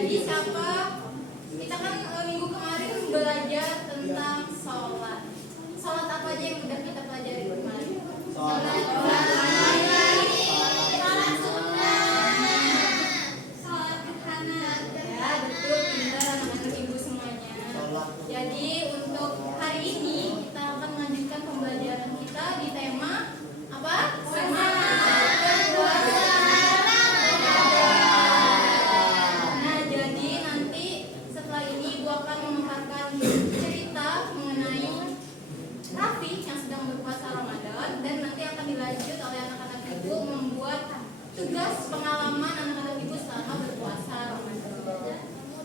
Jadi siapa? Kita kan minggu kemarin belajar tentang sholat. Sholat apa aja yang udah kita pelajari kemarin? Sholat wajib, sholat sunnah, sholat duha. Ya betul, pintar anak-anak ibu semuanya. Jadi untuk hari ini kita akan melanjutkan pembelajaran kita di tema apa? Semangat berpuasa. Nah, jadi nanti setelah ini ibu akan memaparkan cerita mengenai Raffi yang sedang berpuasa Ramadan, dan nanti akan dilanjut oleh anak-anak ibu membuat tugas pengalaman anak-anak ibu selama berpuasa Ramadan.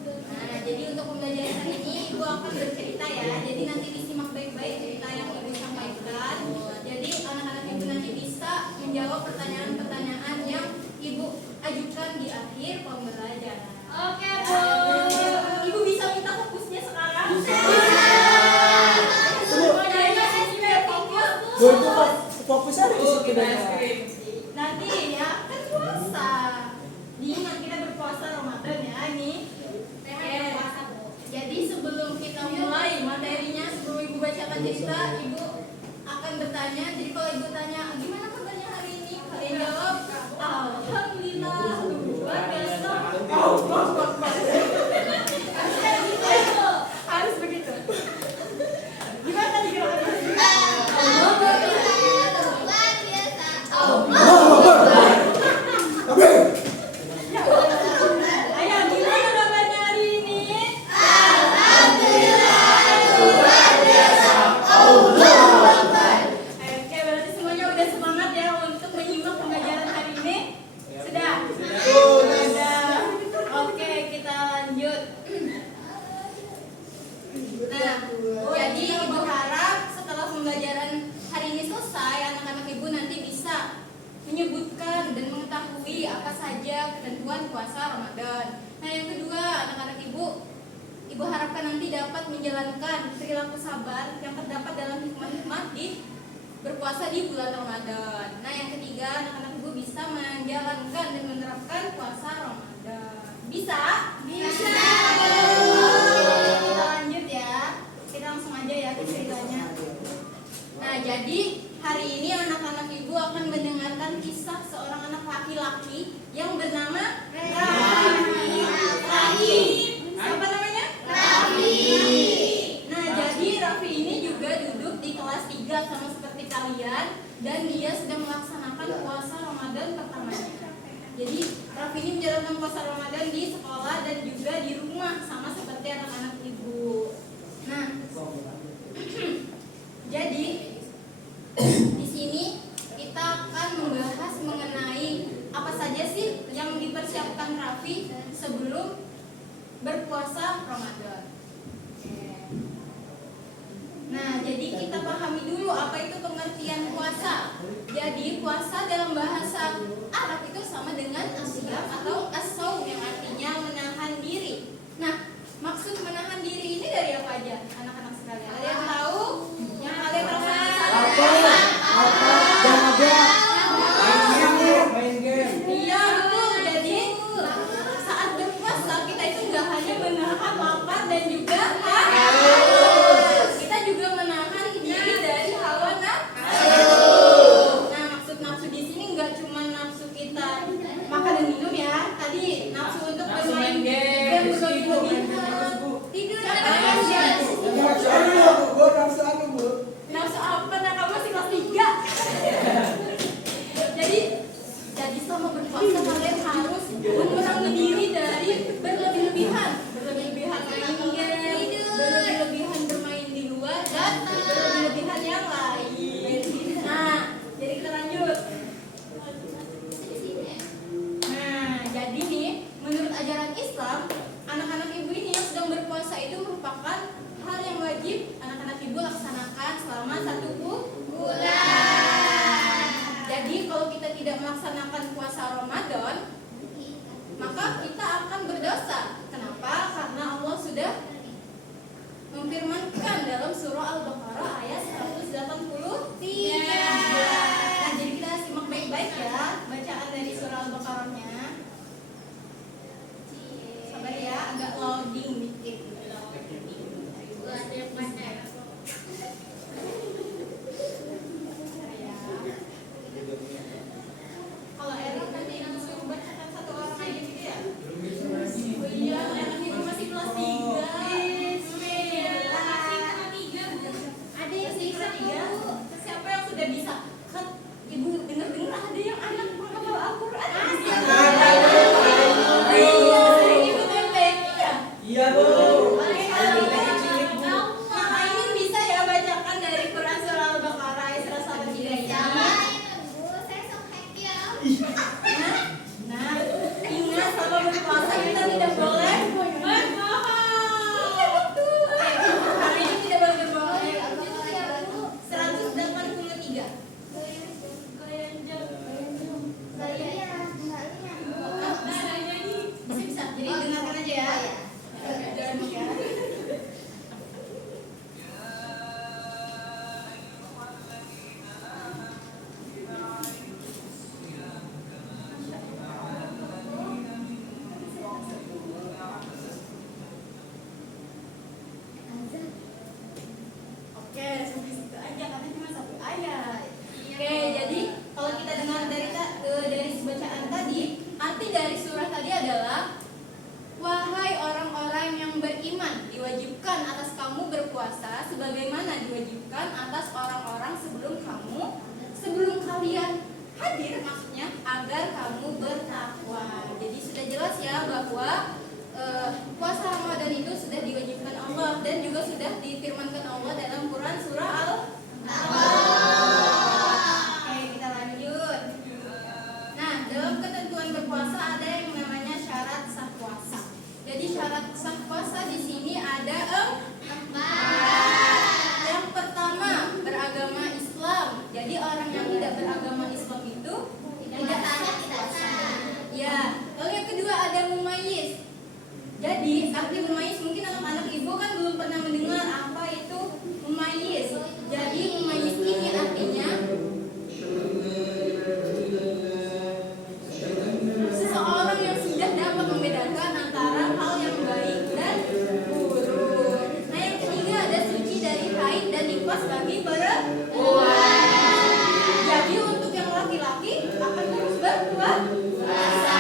Nah, jadi untuk pembelajaran hari ini ibu akan bercerita ya. Jadi nanti disimak baik-baik cerita yang ibu sampaikan. Jadi anak-anak ibu nanti bisa menjawab pertanyaan-pertanyaan yang ibu ajukan di akhir pembelajaran. Oke, Bu. Ibu bisa minta fokusnya sekarang? Fokus aja di situ. Nanti ya kan puasa. Diingat kita berpuasa Ramadan ya ini. Jadi sebelum kita mulai materinya, sebelum ibu bacakan cerita, ibu akan bertanya. Jadi kalau ibu tanya gimana kabarnya hari ini, kalian jawab alhamdulillah luar biasa. Harus begitu. Gimana tadi kira-kira? Ayo, gimana kabarnya hari ini? Oke, berarti semuanya udah semangat ya untuk menyimak pembelajaran hari ini? Sudah? Sudah. Oke, kita lanjut. Nah, jadi ibu harap setelah pembelajaran hari ini selesai, anak-anak ibu nanti bisa menyebutkan dan mengetahui apa saja ketentuan puasa Ramadan. Nah, yang kedua, anak-anak ibu harapkan nanti dapat menjalankan perilaku sabar yang terdapat dalam hikmah-hikmah di berpuasa di bulan Ramadan. Nah, yang ketiga, anak-anak ibu bisa menjalankan dan menerapkan puasa Ramadan. Bisa? Bisa. Kita lanjut ya. Kita langsung aja ya ke ceritanya. Nah, jadi hari ini anak-anak ibu akan mendengarkan kisah seorang anak laki-laki yang bernama Raffi. Siapa namanya? Raffi. Nah, jadi Raffi ini juga duduk di kelas 3 sama seperti kalian, dan dia sedang melaksanakan puasa Ramadan pertamanya. Jadi Raffi ini menjalankan puasa Ramadan di sekolah dan juga di rumah sama seperti anak-anak ibu. Nah, jadi di sini kita akan membahas mengenai apa saja sih yang dipersiapkan Raffi sebelum berpuasa Ramadan. Nah, jadi kita pahami dulu apa itu pengertian puasa. Jadi puasa dalam bahasa Arab itu sama dengan asyam atau as-shaum yang artinya menahan diri. Nah, maksud menahan diri ini dari apa aja, anak-anak sekalian? Ada yang tahu? Yang kalian rasakan? Main game. Iya, betul. Jadi saat berpuasa kita itu nggak hanya menahan lapar dan juga haus. Kita juga menahan diri dari hawa nafsu. Nah, maksud nafsu di sini nggak cuma nafsu kita makan dan minum ya. Tadi nafsu untuk bermain game berlebihan, tidur dan nafsu apa? Nah, kamu masih kelas 3. Jadi selama berpuasa kalian harus mengurangi diri dari berlebih-lebihan main game, berlebih-lebihan bermain di luar, dan berlebih-lebihan yang lain. Nah, jadi kita lanjut. Nah, jadi nih, menurut ajaran Islam, anak-anak ibu ini yang sedang berpuasa itu merupakan hal yang wajib anak-anak ibu laksanakan selama 1 bulan. Jadi kalau kita tidak melaksanakan puasa Ramadan, maka kita akan berdosa. Kenapa? Karena Allah sudah memfirmankan dalam surah Al-Baqarah ayat 183. Nah, jadi kita simak baik-baik ya bacaan dari surah Al-Baqarahnya. Sabar ya. selama berpuasa kita tidak boleh berbohong. Iya betul. Hari ini tidak boleh berbohong. 183. Bisa. Jadi dengarkan aja ya. Oke, sampai situ aja karena cuma satu ayat. Oke, jadi kalau kita dengar dari bacaan tadi, arti dari surah tadi adalah wahai orang-orang yang beriman, diwajibkan atas kamu berpuasa sebagaimana diwajibkan atas orang-orang sebelum kalian hadir, maksudnya agar kamu bertakwa. Jadi sudah jelas ya bahwa puasa Ramadan itu sudah diwajibkan Allah dan juga sudah difirmankan Allah dalam Quran surah Oke, kita lanjut. Nah, dalam ketentuan berpuasa ada yang namanya syarat sah puasa. Jadi syarat sah puasa di sini ada 4. Yang pertama, beragama Islam. Jadi orang yang tidak beragama Islam itu tidak sah puasa. Ya, lalu yang kedua ada mumayyiz. Jadi arti mumayyiz mungkin anak-anak ibu kan belum pernah mendengar apa itu mumayyiz. Jadi mumayyiz ini artinya seseorang yang sudah dapat membedakan antara hal yang baik dan buruk. Nah yang ketiga ada suci dari haid dan nifas bagi perempuan. Jadi untuk yang laki-laki akan terus berpuasa.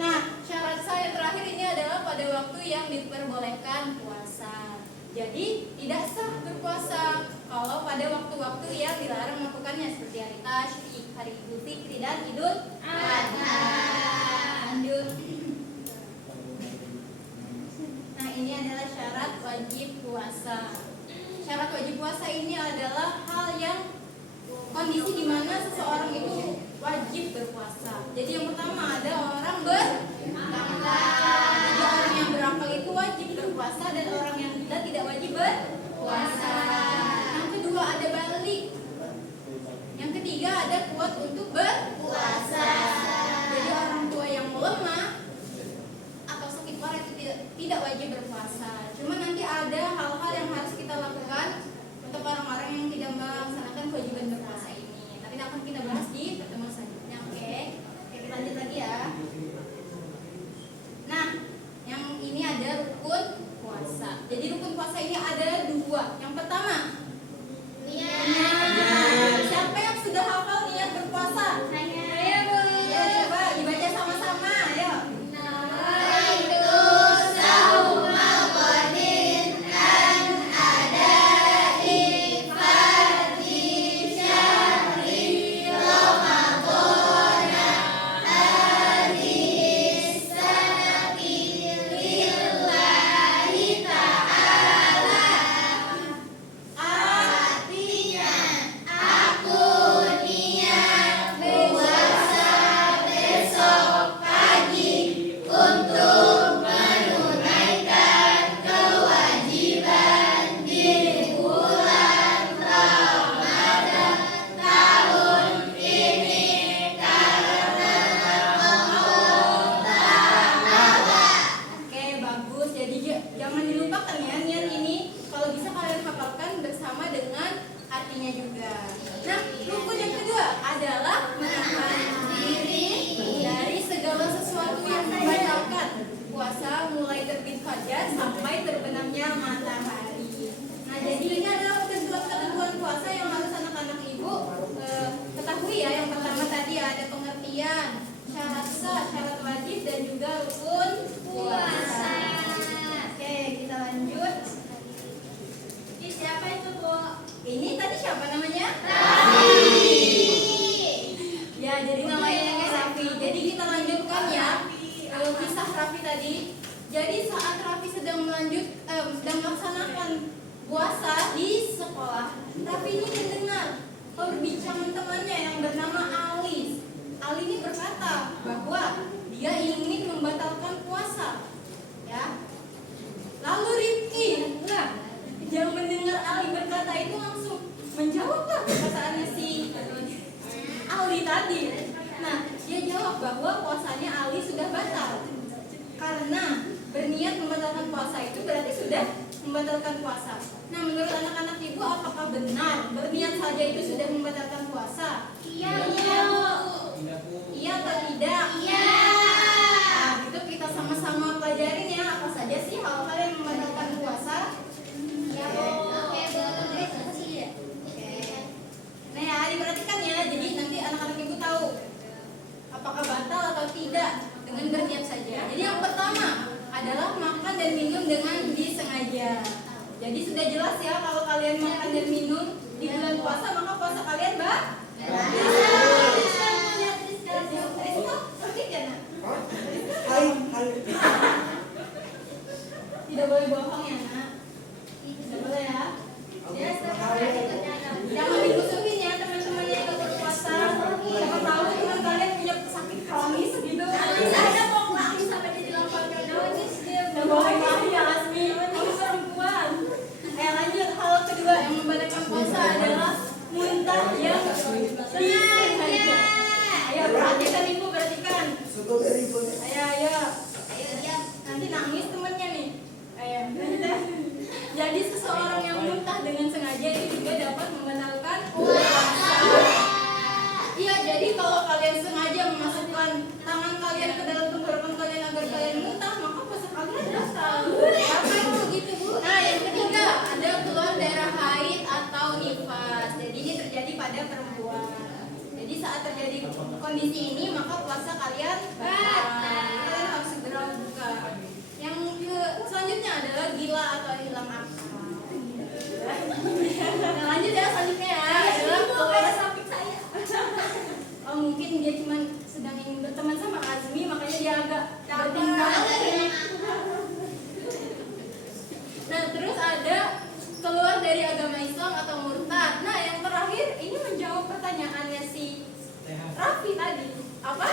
Nah syarat saya terakhir ini adalah pada waktu yang diperbolehkan puasa. Jadi tidak sah berpuasa kalau pada waktu-waktu yang dilarang melakukannya seperti hari Tasyrik, hari Idul Fitri dan Idul Adha. Lanjut. Nah ini adalah syarat wajib puasa. Syarat wajib puasa ini adalah hal yang kondisi di mana seseorang itu wajib berpuasa. Jadi yang pertama ada orang berakal. Jadi orang yang berakal itu wajib berpuasa dan orang yang gila tidak wajib berpuasa. Yang kedua ada balik. Yang ketiga ada kuat untuk berpuasa. Jadi orang tua yang lemah atau sakit parah itu tidak wajib berpuasa. Cuma nanti ada hal-hal yang harus kita lakukan untuk orang-orang yang tidak melaksanakan kewajiban berpuasa ini. Tapi akan kita bahas di pertemuan selanjutnya. Oke, kita lanjut lagi ya. Nah, yang ini ada rukun puasa. Jadi rukun puasa ini ada 2. Yang pertama, niat. Siapa yang sudah hafal niat berpuasa? Saya boleh. Ya, coba dibaca sama-sama. Ayo. Jangan dilupakan ya niat ini. Kalau bisa kalian hafalkan bersama dengan artinya juga. Nah, rukun yang kedua adalah menahan diri dari segala sesuatu yang membatalkan puasa mulai terbit fajar sampai terbenamnya matahari. Nah, jadi ini adalah ketentuan puasa yang harus anak-anak ibu ketahui ya. Yang pertama tadi ada pengertian, syarat sah, syarat wajib dan juga rukun puasa. Oke, kita lanjut. Ini siapa itu, Bu? Ini tadi siapa namanya? Raffi. Ya, jadi namanya Raffi. Jadi kita lanjutkan ya. Kisah Raffi tadi. Jadi saat Raffi sedang melaksanakan puasa di sekolah, Raffi ini mendengar perbincangan temannya yang bernama Ali. Ali ini berkata bahwa dia ingin membatalkan puasa. Ya. Lalu Rifki, yang mendengar Ali berkata itu langsung menjawablah perkataannya si Ali tadi. Nah, dia jawab bahwa puasanya Ali sudah batal. Karena berniat membatalkan puasa itu berarti sudah membatalkan puasa. Nah, menurut anak-anak ibu, apakah benar berniat saja itu sudah membatalkan puasa? Iya, iya atau tidak? Iya. Nah, itu kita sama-sama pelajarin ya, apa saja sih hal-hal yang membatalkan puasa? Ya, oke. Nah, ya, diperhatikan ya. Jadi nanti anak-anak ibu tahu apakah batal atau tidak dengan berniat saja. Jadi yang pertama adalah makan dan minum dengan disengaja. Jadi sudah jelas ya, kalau kalian makan dan minum di bulan puasa, maka puasa kalian tidak boleh bohong ya, nak. Tidak boleh ya. Jangan dimusuhin ya teman-temannya yang berpuasa. Siapa tahu teman kalian punya sakit kronis gitu. Ada mau ngelakis sampai dia dilaporkan. Udah boleh lagi ya Asmi. Kamu perempuan. Lanjut, hal kedua yang membatalkan puasa adalah muntah yang disengaja. Ayo perhatikan ibu, perhatikan. Ayo. Nanti nangis temennya nih. Ayo, lanjut ya. Jadi seseorang yang muntah dengan sengaja itu juga dapat membatalkan puasa. Iya, jadi kalau kalian sengaja memasukkan tangan kalian ke dalam tenggorokan kalian agar kalian muntah, maka puasa kalian batal. Apa itu begitu, Bu? Nah, yang ketiga ada keluar darah haid atau nifas. Jadi ini terjadi pada perempuan. Jadi saat terjadi kondisi ini, maka puasa kalian batal. Kalian harus segera buka. Yang selanjutnya adalah gila atau hilang akal. Nah, lanjut ya, selanjutnya ya adalah keluar samping saya. Oh, mungkin dia cuma sedang ingin berteman sama Azmi, makanya dia agak bertingkah. Nah, terus ada keluar dari agama Islam atau murtad. Nah, yang terakhir ini menjawab pertanyaannya si Raffi tadi. Apa?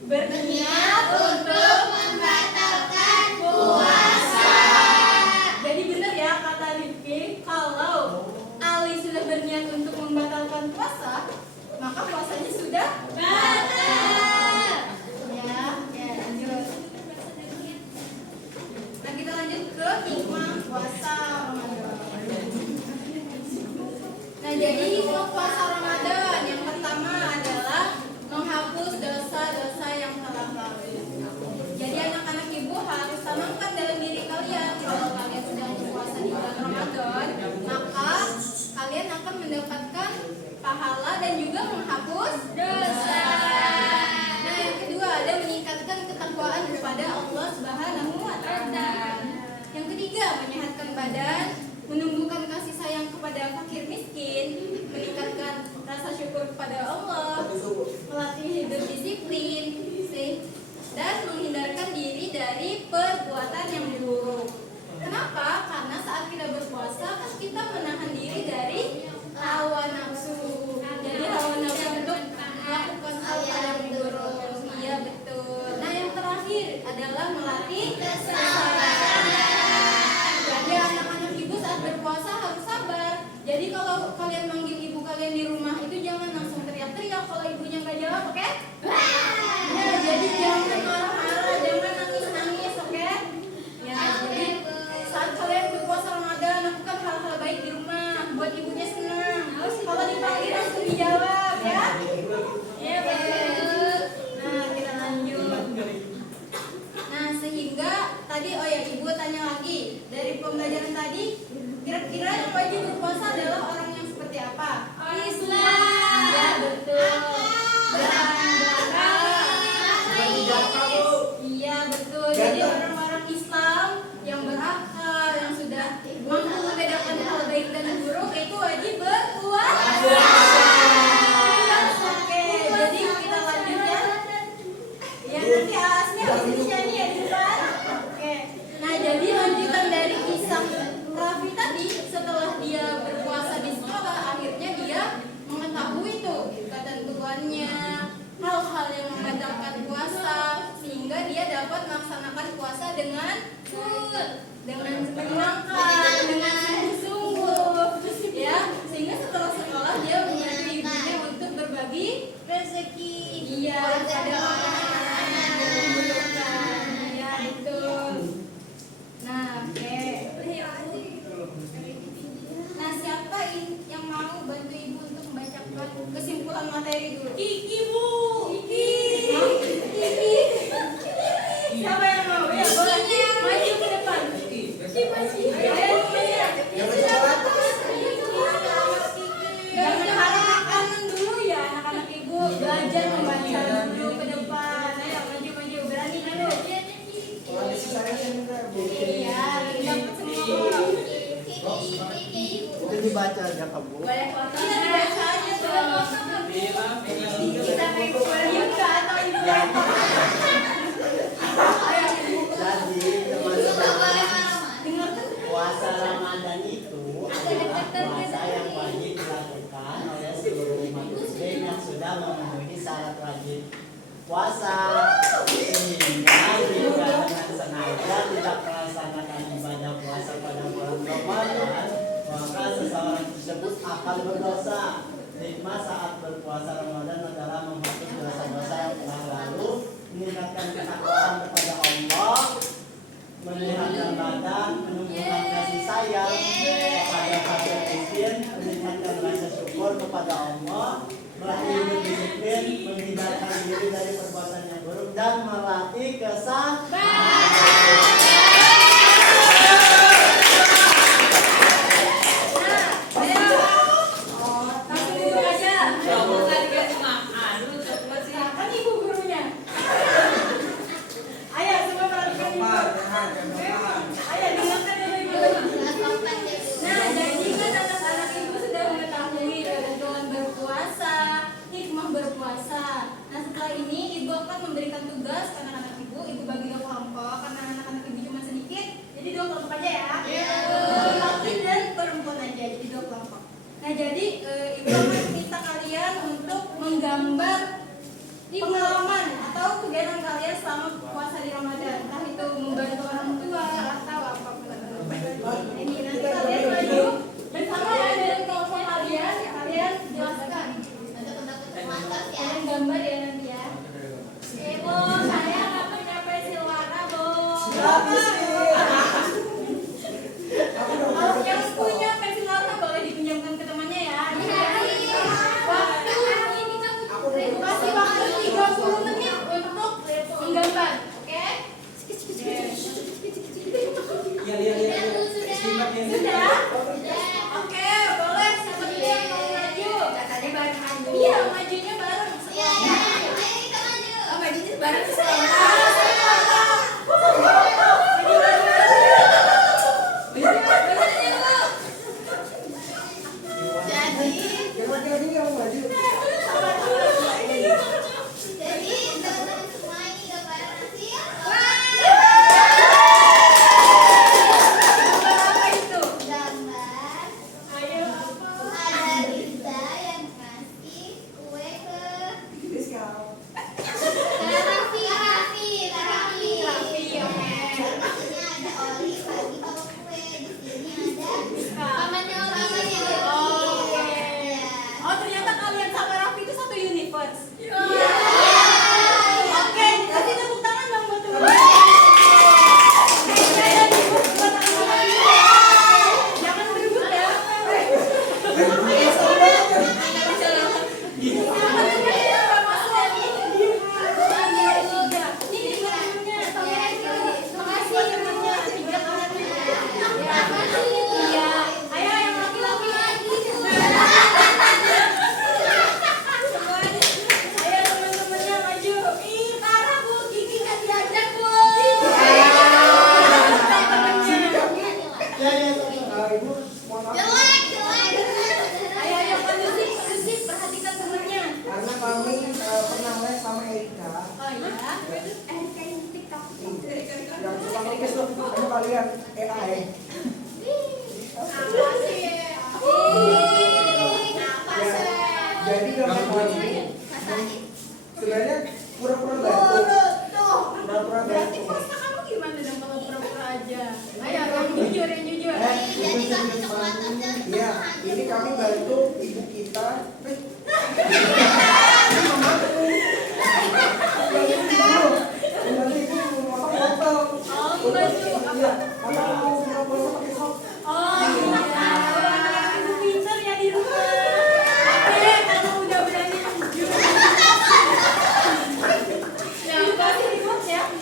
Berniat untuk membatalkan puasa. Jadi benar ya kata Rifki, kalau Ali sudah berniat untuk membatalkan puasa, maka puasanya sudah batal. Ya, lanjut. Nah, kita lanjut ke hikmah puasa Ramadan. Nah, jadi hikmah puasa Ramadan yang pertama adalah menghapus dosa-dosa yang telah lalu. Jadi anak-anak ibu harus tanamkan dalam diri kalian, kalau kalian sedang berpuasa di bulan Ramadan, maka kalian akan mendapatkan pahala dan juga menghapus dosa. Nah, yang kedua ada meningkatkan ketakwaan kepada Allah Subhanahu wa Ta'ala. Yang ketiga, menyehatkan badan, menumbuhkan kasih sayang kepada fakir miskin, meningkatkan rasa syukur kepada Allah, melatih hidup disiplin, dan menghindarkan diri dari perbuatan yang buruk. Kenapa? Karena saat kita berpuasa kan kita menahan diri dari hawa nafsu. Jadi hawa nafsu untuk melakukan hal yang buruk. Iya, betul. Nah, yang terakhir adalah melatih kesabaran. Jadi anak-anak ibu saat berpuasa harus sabar. Jadi kalau kalian manggil ibu kalian di rumah itu jangan langsung teriak-teriak kalau ibunya nggak jawab, oke? Ya, jadi jangan marah-marah, jangan nangis-nangis, oke? Ya, jadi saat kalian berpuasa Ramadan, lakukan hal-hal baik di rumah, buat ibunya senang. Kalau dipanggil langsung dijawab, ya? Ya, betul. Nah, kita lanjut. Nah, sehingga tadi, oh ya, ibu tanya lagi dari pembelajaran tadi, kira-kira yang wajib berpuasa adalah orang yang seperti apa? Islam. Ya, betul. Iya, betul. Jadi orang-orang Islam yang berakal, yang sudah mampu membedakan hal baik dan buruk itu wajib berpuasa. Oke, jadi kita lanjut ya. Ya, nanti Asmi harus nyanyi ya di depan. Oke. Nah, jadi lanjutan dari kisah Raffi tadi, setelah dia berpuasa di sekolah, akhirnya dia mengetahui tuh ketentuannya, hal-hal yang membatalkan puasa, sehingga dibaca aja kamu. Boleh foto? Iya, dibaca aja. Boleh foto nggak? Kita main boleh nggak atau ibu? Jadi teman-teman, puasa Ramadan itu adalah puasa yang wajib dilakukan oleh seluruh umat muslim yang sudah memenuhi syarat wajib puasa. Sehingga jika dengan sengaja tidak melaksanakan ibadah puasa pada bulan Ramadan, maka seseorang tersebut akan berdosa. Hikmah saat berpuasa Ramadan adalah menghapus dosa-dosa yang telah lalu, meningkatkan ketakwaan kepada Allah, menyehatkan badan, menumbuhkan kasih sayang kepada fakir miskin, meningkatkan rasa syukur kepada Allah, melatih hidup disiplin, menghindarkan diri dari perbuatan yang buruk, dan melatih kesabaran. Memberikan tugas ke anak-anak ibu bagi dua kelompok karena anak-anak ibu cuma sedikit, jadi dua kelompok aja ya. Laki dan perempuan aja, jadi dua kelompok. Nah jadi ibu akan minta kalian untuk menggambar pengalaman atau kegiatan kalian selama puasa di Ramadan, entah itu membantu orang tua atau apapun. Ini nanti kalian maju bersama ya dari kelompok kalian jelaskan. Kalian gambar ya nanti ya. Ibu, saya nggak punya pensil warna, Bu. Kalau yang punya pensil warna boleh dipinjamkan ke temannya ya. Waktu ini kasih waktu 30 menit untuk menggambar, oke? Iya. Sudah? Oke, boleh. Siapa dulu yang mau maju? Katanya bareng maju. Iya, majunya bareng. Bareng sebenarnya pura-pura bantu. Berarti puasa kamu gimana dong kalau pura-pura aja? Ayo, yang jujur. Iya, ini kami bantu ibu kita.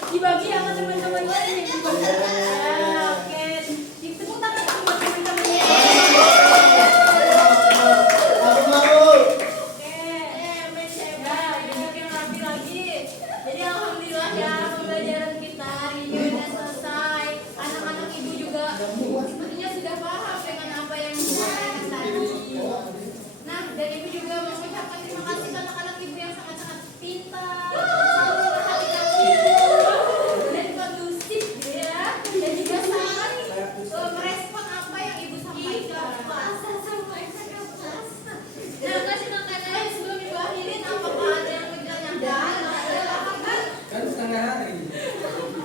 Dibagi sama teman-temannya nih. Oke, tepuk tangan buat teman-temannya. Duduk yang rapi lagi. Jadi alhamdulillah ya pembelajaran kita hari ini sudah selesai. Anak-anak ibu juga sepertinya sudah paham dengan apa yang kita tadi.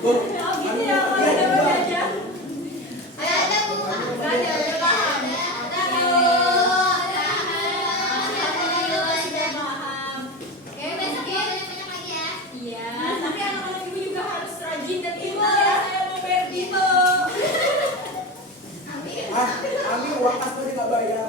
Bu, Oh gitu Ami ya, mau kalau pergi ada aja. aja. Ada Bu. Ada paham. Alhamdulillah sudah paham. Oke, Besok mungkin banyak lagi ya. iya, tapi anak-anak ibu juga harus rajin dan pintar ya. Saya mau bayar bimbel. Ami uang kas tadi nggak bayar.